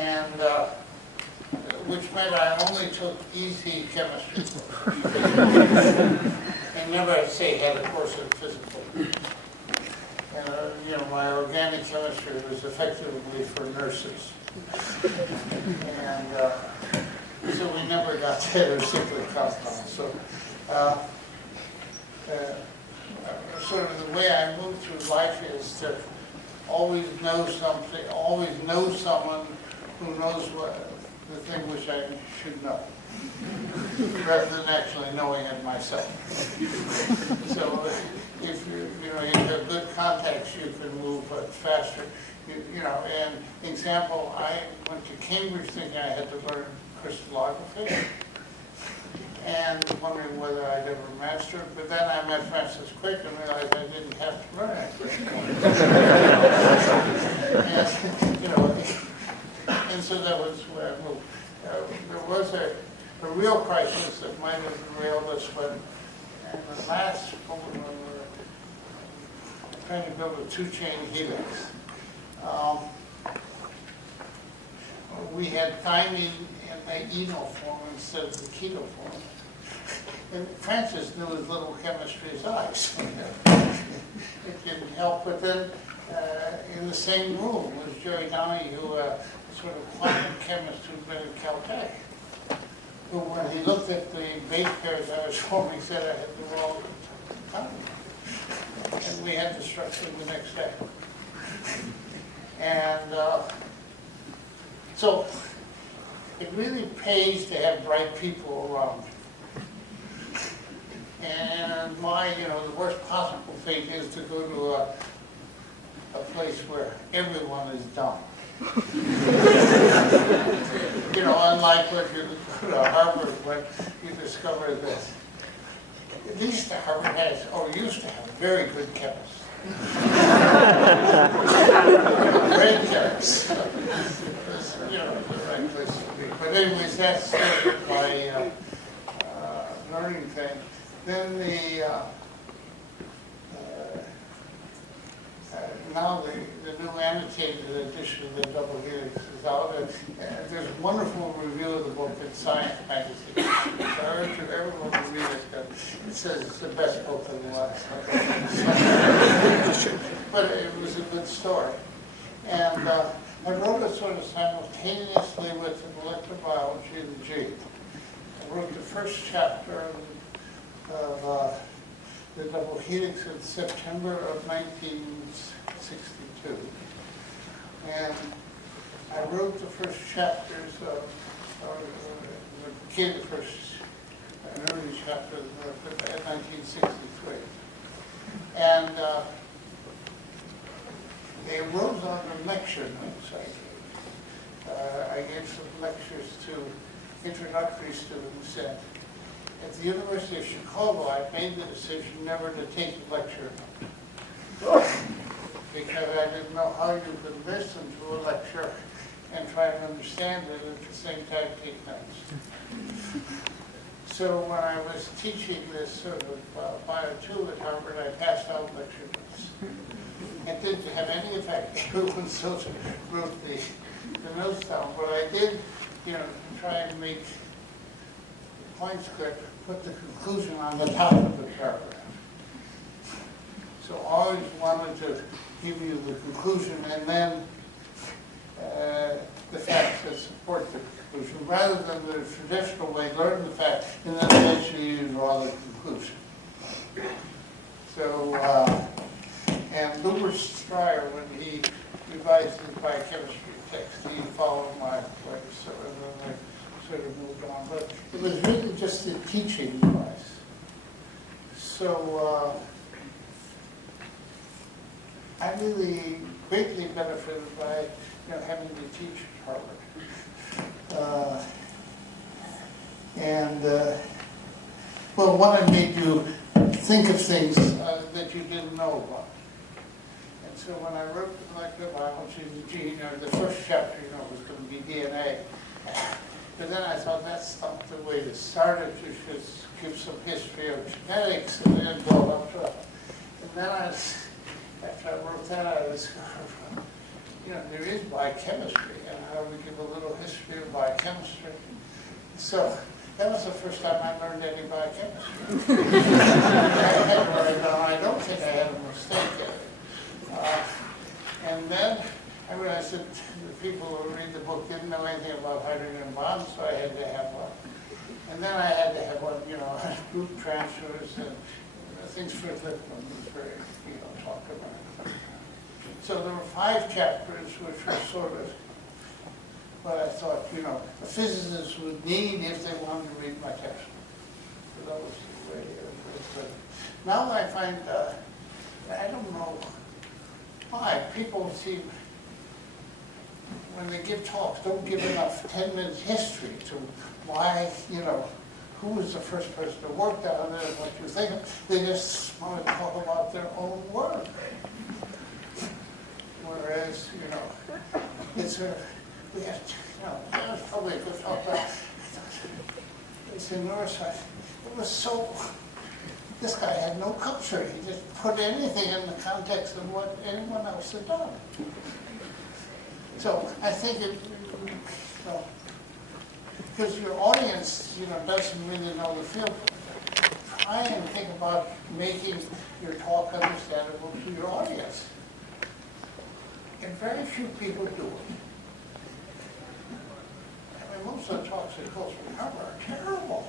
and which meant I only took easy chemistry courses. And never, I'd say, had a course in physical. And, you know, my organic chemistry was effectively for nurses. And so we never got together cyclic compounds. So sort of the way I move through life is to always know something, always know someone who knows what the thing which I should know, rather than actually knowing it myself. So if you have good contacts, you can move faster. You know, and example, I went to Cambridge thinking I had to learn crystallography, and wondering whether I'd ever master it. But then I met Francis Crick and realized I didn't have to learn it. And, you know, and so that was where I moved. There was a real crisis that might have derailed us when, in the last moment when we were trying to build a two-chain helix. We had thymine in the eno form instead of the keto form. And Francis knew as little chemistry as I, so it didn't help. But then in the same room was Jerry Donahue, a sort of quantum chemist who'd been at Caltech, who, when he looked at the base pairs I was forming, said I had the wrong thymine. And we had to structure the next day. And so it really pays to have bright people around you. And the worst possible fate is to go to a place where everyone is dumb. You know, unlike when you go to Harvard, when you discover that at least Harvard has, or used to have, very good chemists. Great chemists. You know, the right place to be. But anyways, that's sort of my learning thing. Then now the new annotated edition of the double helix is out. There's a wonderful review of the book in Science magazine. So I urge everyone to read it. It says it's the best book in the last. But it was a good story. And I wrote it sort of simultaneously with the molecular biology of the gene. I wrote the first chapter of the double helix in September of 1962. And I wrote the first chapters of, an early chapter in 1963. And they arose out of lecture notes I gave some lectures to introductory students at the University of Chicago. I made the decision never to take a lecture because I didn't know how you could listen to a lecture and try and understand it at the same time take notes. So when I was teaching this sort of Bio 2 at Harvard, I passed out lecture notes. It didn't have any effect. Everyone still wrote the notes down, but I did, try and make the points clear, put the conclusion on the top of the paragraph. So I always wanted to give you the conclusion and then the facts that support the conclusion, rather than the traditional way, learn the fact and then eventually you draw the conclusion. So, and Louis Stryer, when he revised his biochemistry text, he followed my way, so and then I sort of moved on. But it was really just a teaching device. So I really greatly benefited by having to teach at Harvard. Well, one, it made you think of things that you didn't know about. And so when I wrote the molecular biology of the gene, the first chapter, was going to be DNA. But then I thought that's not the way to start it. You should give some history of genetics and then go up to it. And then after I wrote that, I discovered, there is biochemistry, and how we give a little history of biochemistry. So that was the first time I learned any biochemistry. I don't think I had a mistake in it. And then I realized that the people who read the book didn't know anything about hydrogen bonds, so I had to have one. And then I had to have one, group transfers and things for Lippmann was very, talked about. So there were 5 chapters which were sort of what I thought, a physicist would need if they wanted to read my textbook. So that was the way it was. Now I find, I don't know why, people seem, when they give talks, don't give enough 10 minutes history to why, who was the first person to work down there and what you think. They just want to talk about their own work. Whereas, it's a, that was probably a good talk, but it's in neuroscience. It was so, this guy had no culture. He just put anything in the context of what anyone else had done. So I think it, because your audience, doesn't really know the field. Try and think about making your talk understandable to your audience. And very few people do it. I mean, most of the talks that goes from Harvard are terrible.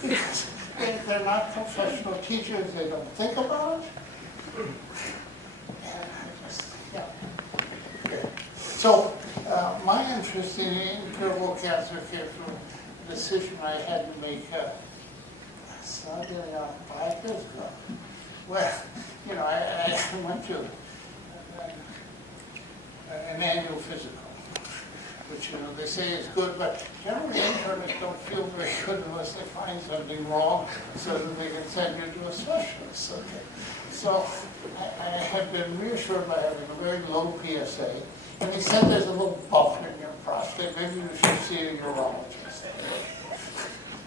Because they're not professional teachers, they don't think about it. And I just, Okay. So, my interest in incurable cancer came from a decision I had to make, it's not really 5 years ago. Well, I went to an annual physical, which, they say is good, but generally internists don't feel very good unless they find something wrong so that they can send you to a specialist. Okay. So I have been reassured by having a very low PSA, and he said there's a little bump in your prostate, maybe you should see a urologist.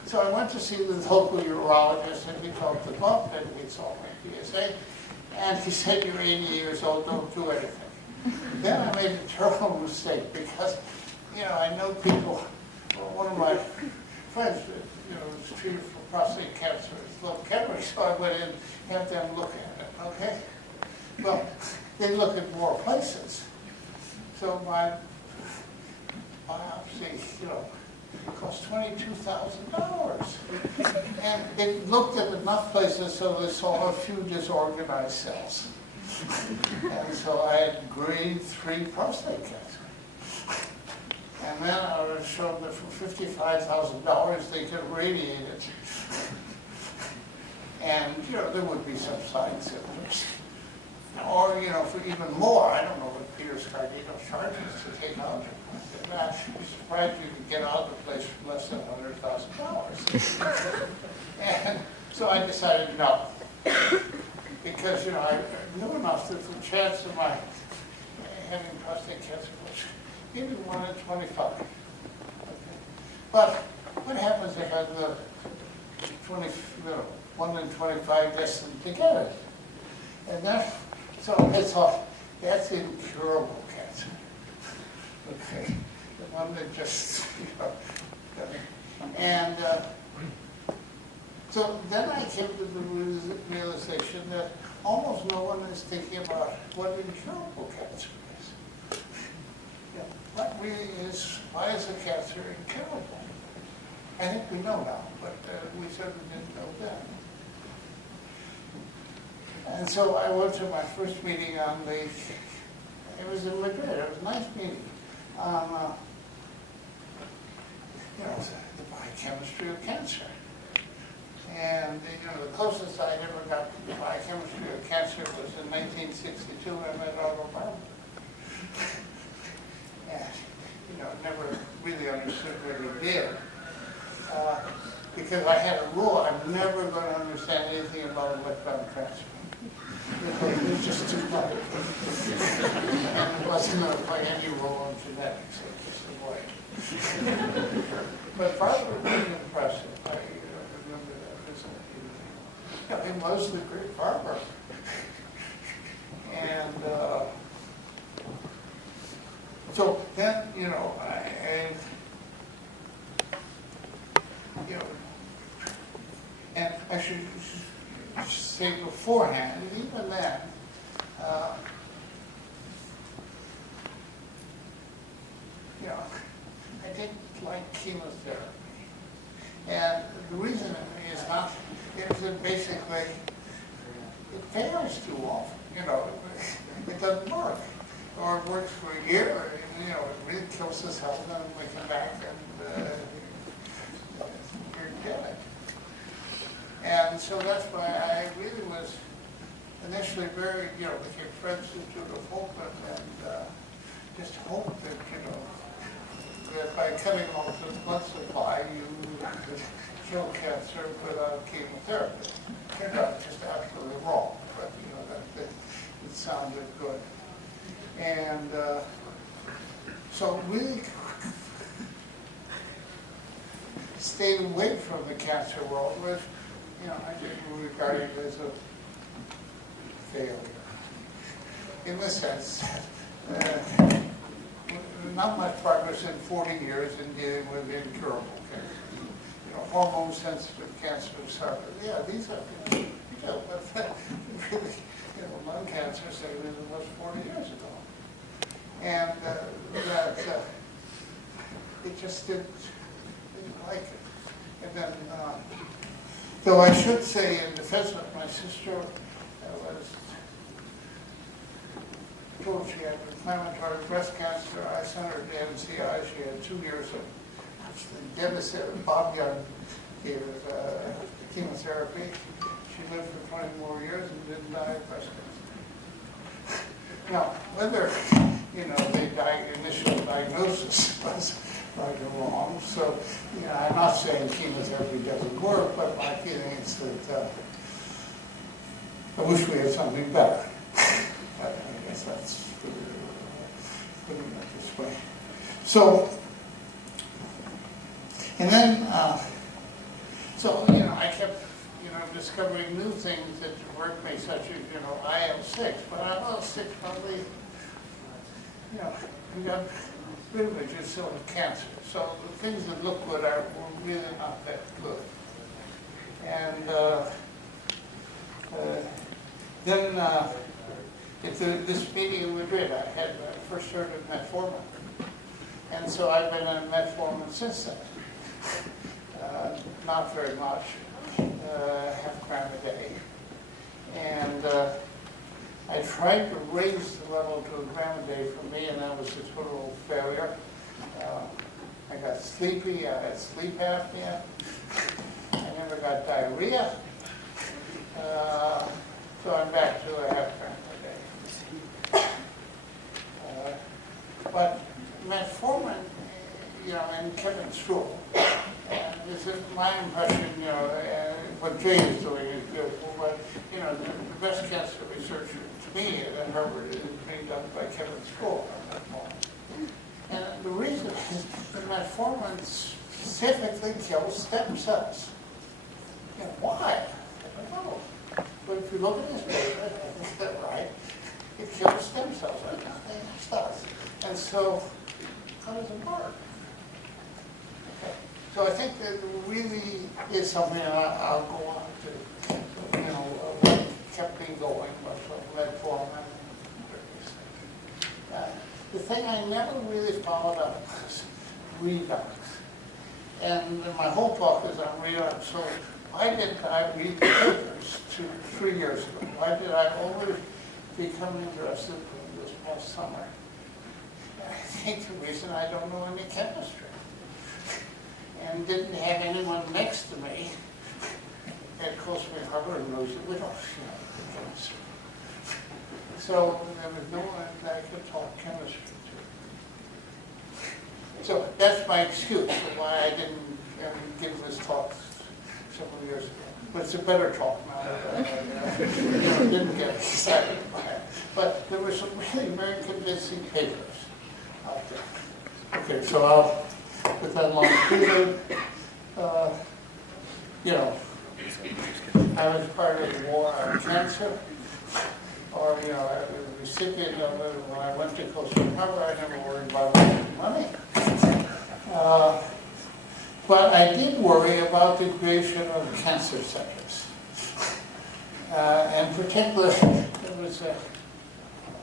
So I went to see the local urologist, and he talked the bump, and he saw my PSA, and he said, you're 80 years old, don't do anything. Then I made a terrible mistake, because, I know people, one of my friends, was treated for prostate cancer, his lung cancer, so I went in and had them look at it, okay? Well, they look at more places. So my biopsy, cost $22,000. And they looked at enough places so they saw a few disorganized cells. And so I had grade 3 prostate cancer. And then I was shown that for $55,000 they could radiate it. And, there would be some side symptoms. Or, for even more, I don't know what Peter Scardino charges to take out your prostate. I'd be surprised you could get out of the place for less than $100,000. And so I decided no. Because, I knew enough that the chance of my having prostate cancer was maybe 1 in 25. Okay. But what happens if I'm the 1 in 25 destined to get it? And that, so I thought, that's incurable cancer. Okay, the one that just, and so then I came to the realization that almost no one is thinking about what incurable cancer is. What really is, why is a cancer incurable? I think we know now, but we certainly didn't know then. And so I went to my first meeting on it was in Madrid, it was a nice meeting on, the biochemistry of cancer. And, the closest I ever got to the biochemistry of cancer was in 1962 when I met Dana-Farber. And, never really understood what he did. Because I had a rule, I'm never going to understand anything about electron transfer. It was just too much. And it wasn't going to play any role in genetics, so just avoid. But Farber was really impressive. I remember that. He was the great Farber. And So then, and I should say beforehand, even then, I didn't like chemotherapy. And the reason is not, it's that basically, it fails too often, it doesn't work. Or it works for a year, and, it really kills the cells, and we come back and you're dead. And so that's why I really was initially very, became friends with Judith Holtman and just hoped that, that by cutting off the blood supply, you could kill cancer without chemotherapy. Turned out just absolutely wrong, but, it sounded good. And so really stayed away from the cancer world, which, I didn't regard it as a failure. In the sense that not much progress in 40 years in dealing with incurable cancer. Hormone-sensitive cancer, yeah, these are, but really, lung cancer, say, it was 40 years ago. And that it just didn't like it. And then, though I should say in defense of my sister, was told she had inflammatory breast cancer. I sent her to NCI. She had 2 years of devastating. Bob Young gave her chemotherapy. She lived for 20 more years and didn't die of breast cancer. Now, whether, the initial diagnosis was right or wrong, so, I'm not saying chemotherapy doesn't work, but my feeling is that I wish we had something better. But I guess that's putting it this way. So, and then, I kept, discovering new things that work me, such as, IL-6. But IL-6 probably, we got rid of it just so with cancer. So the things that look good were really not that good. And then at this meeting in Madrid, I had first heard of metformin. And so I've been on metformin since then. Not very much. Half gram a day. And I tried to raise the level to a gram a day for me, and that was a total failure. I got sleepy, I had sleep apnea, I never got diarrhea. So I'm back to a half gram a day. But metformin, and Kevin's school, and this is my impression, what Jay is doing is beautiful, but, the breast cancer research to me at Harvard is being done by Kevin's school on metformin. And the reason is that metformin specifically kills stem cells. Why? I don't know. But if you look at this paper, I think that's right, it kills stem cells, right? Nothing else does. And so, how does it work? Okay. So I think that really is something I'll go on to. What kept me going was metformin. The thing I never really followed up was redox. And my whole talk is on redox. So why didn't I read the papers 3 years ago? Why did I always become interested in this past summer? I think the reason I don't know any chemistry. And didn't have anyone next to me at Harvard knows that we don't chemistry. So there was no one that I could talk chemistry to. So that's my excuse for why I didn't give this talk several years ago. But it's a better talk now. Didn't get excited by it. But there were some really very convincing papers out there. Okay, so I'll put that along with I was part of the war on cancer, or, recipient of it. When I went to Costa Rica, I never worried about money. But I did worry about the creation of cancer centers. In particular, there was an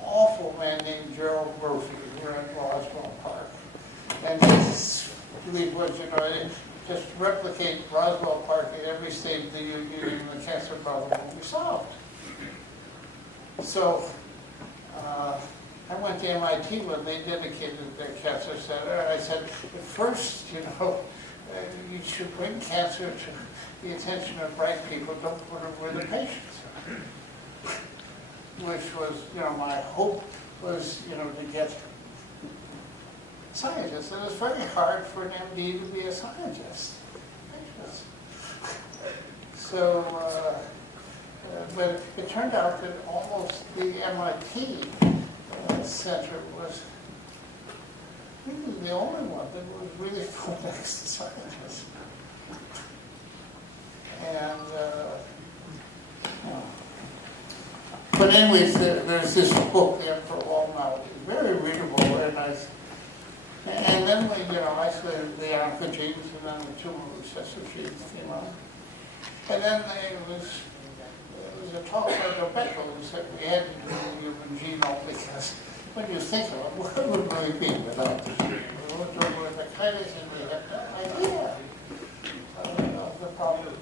awful man named Gerald Murphy here at Roswell Park. And his belief was, just replicate Roswell Park in every state of the Union and the cancer problem will be solved. So I went to MIT when they dedicated their cancer center, and I said, but first, you should bring cancer to the attention of bright people, don't put it with the patients. Which was, my hope was, to get scientists. And it's very hard for an MD to be a scientist. So, but it turned out that almost the MIT center was really the only one that was really for next to scientists. And, but anyways, there's this book there for a while now. Very readable, very nice. And then we, isolated the alpha genes and then the tumor recessive genes came out. And then there was a talk by Rebecca who said we had to do the human genome because when you think of it, what would really be without this gene? We were doing the kinase and we had no idea of the problem.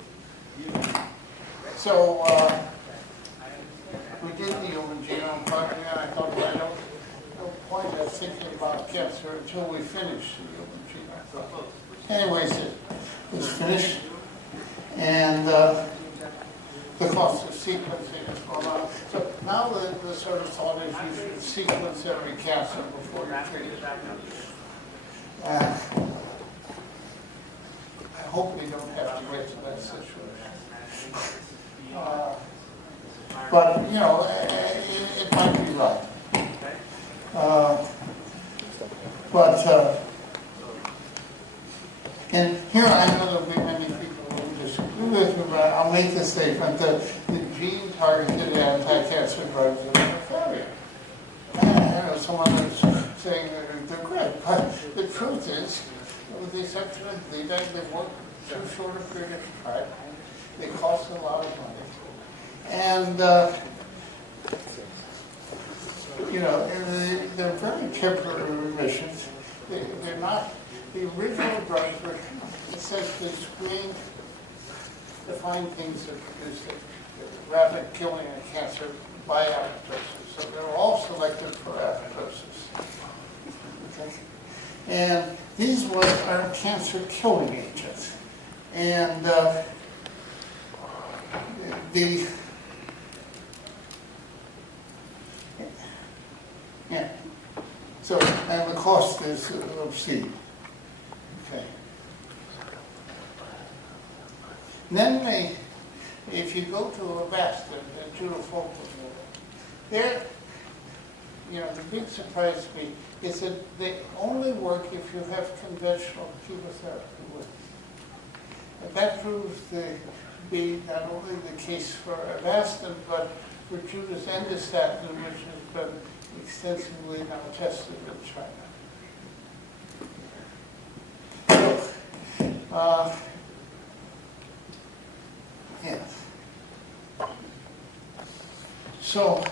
So we did the human genome project, and I thought, no point of thinking about cancer until we finish the human genome project. Anyways, it was finished, and the cost of sequencing has gone up. So now the sort of thought is you should sequence every cancer before you treat it. I hope we don't have to get to that situation. But, it might be right. And here I know there'll be many people who disagree with me, but I'll make the statement that the gene-targeted anti-cancer drugs are a failure. Someone is saying they're great, but the truth is, with the exception of they work too short a period of time, they cost a lot of money. And, they're very temporary remissions. They're not, the original drugs were essentially screened to find things that produce the rapid killing of cancer by apoptosis. So they're all selected for apoptosis. Okay? And these ones are cancer killing agents. And so, and the cost is obscene. Okay. And then if you go to Avastin, the Judo-Focal, there, the big surprise to me is that they only work if you have conventional chemotherapy with it. And that proves to be not only the case for Avastin, but for Judas endostatin, which has been extensively now tested in China. Yes. So,